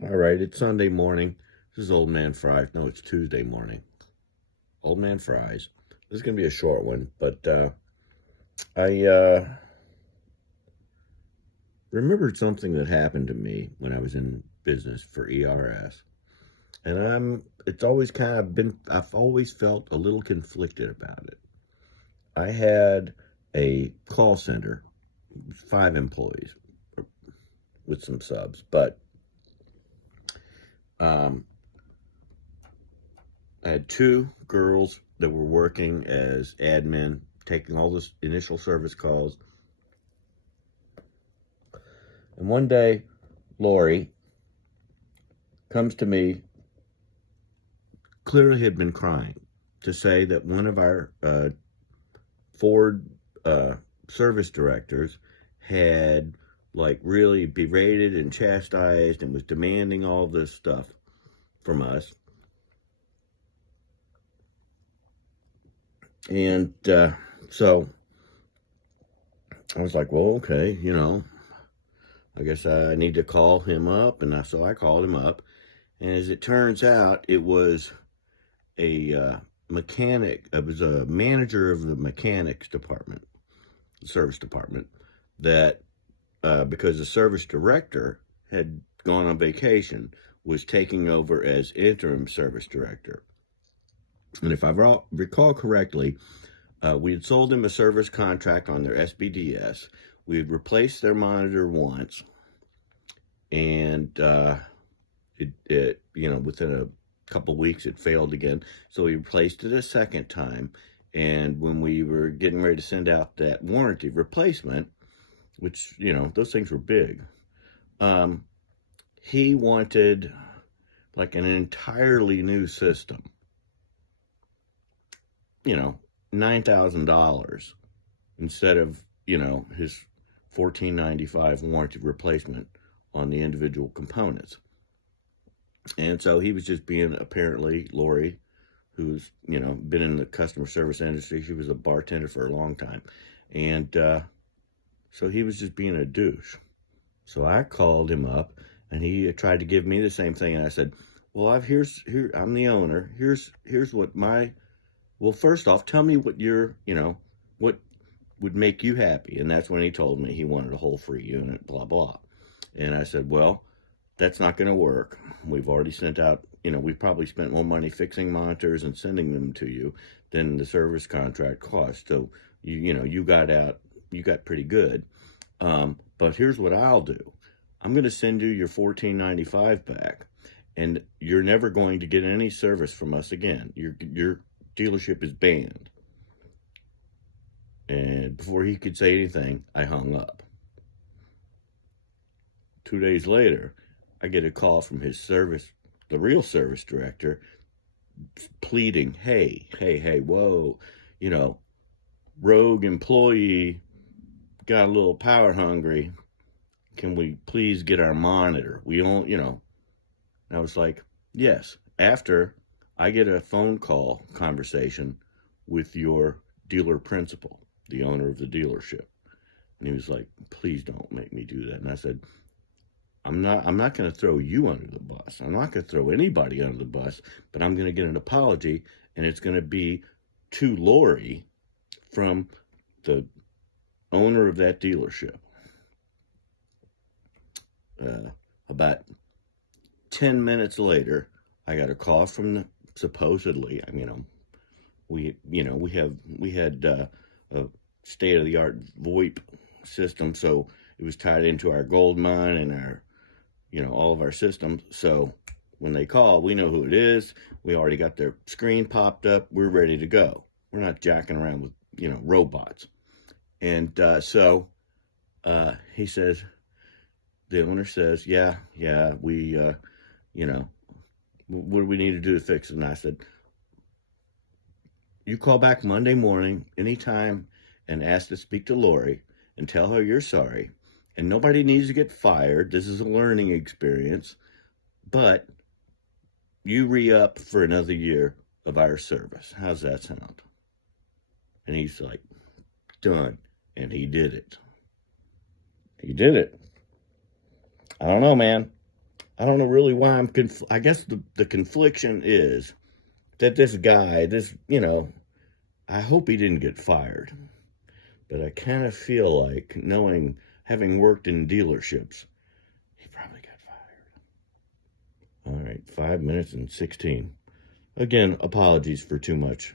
All right, it's Sunday morning. This is Old Man Fries. No, it's Tuesday morning. Old Man Fries. This is going to be a short one, but I remembered something that happened to me when I was in business for ERS. And it's always kind of been, I've always felt a little conflicted about it. I had a call center, 5 employees with some subs, but um, I had 2 girls that were working as admin, taking all the initial service calls. And one day, Lori comes to me, clearly had been crying, to say that one of our Ford service directors had like really berated and chastised and was demanding all this stuff from us. And so I was like, well, okay, I guess I need to call him up. And so I called him up. And as it turns out, it was a mechanic. It was a manager of the mechanics department, the service department, that because the service director had gone on vacation, was taking over as interim service director. And if I recall correctly, we had sold them a service contract on their SBDS. We had replaced their monitor once, and within a couple of weeks it failed again. So we replaced it a second time. And when we were getting ready to send out that warranty replacement, which, those things were big, he wanted like an entirely new system, $9,000 instead of, his $1,495 warranty replacement on the individual components. And so he was just being, apparently, Lori, who's, been in the customer service industry. She was a bartender for a long time. And so he was just being a douche. So I called him up, and he tried to give me the same thing. And I said, well, I'm the owner. Here's what well, first off, tell me what what would make you happy. And that's when he told me he wanted a whole free unit, blah, blah. And I said, well, that's not going to work. We've already sent out, we've probably spent more money fixing monitors and sending them to you than the service contract cost. So, you got pretty good. But here's what I'll do. I'm going to send you your $1,495 back, and you're never going to get any service from us again. Your dealership is banned. And before he could say anything, I hung up. 2 days later, I get a call from the real service director, pleading, hey, whoa, rogue employee got a little power hungry. Can we please get our monitor? We don't, I was like, yes. After I get a phone call conversation with your dealer principal, the owner of the dealership. And he was like, please don't make me do that. And I said, I'm not going to throw you under the bus. I'm not going to throw anybody under the bus, but I'm going to get an apology, and it's going to be to Lori from the owner of that dealership. About 10 minutes later, I got a call from supposedly, we had a state-of-the-art VoIP system, so it was tied into our gold mine and our, all of our systems. So when they call, we know who it is. We already got their screen popped up. We're ready to go. We're not jacking around with, robots. And so he says, the owner says, yeah, we, what do we need to do to fix it? And I said, you call back Monday morning anytime and ask to speak to Lori and tell her you're sorry. And nobody needs to get fired. This is a learning experience. But you re-up for another year of our service. How's that sound? And he's like, done. And he did it. I don't know, man. I don't know really why I'm I guess the confliction is that this guy, I hope he didn't get fired, but I kind of feel like, having worked in dealerships, he probably got fired. All right, 5 minutes and 16. Again, apologies for too much.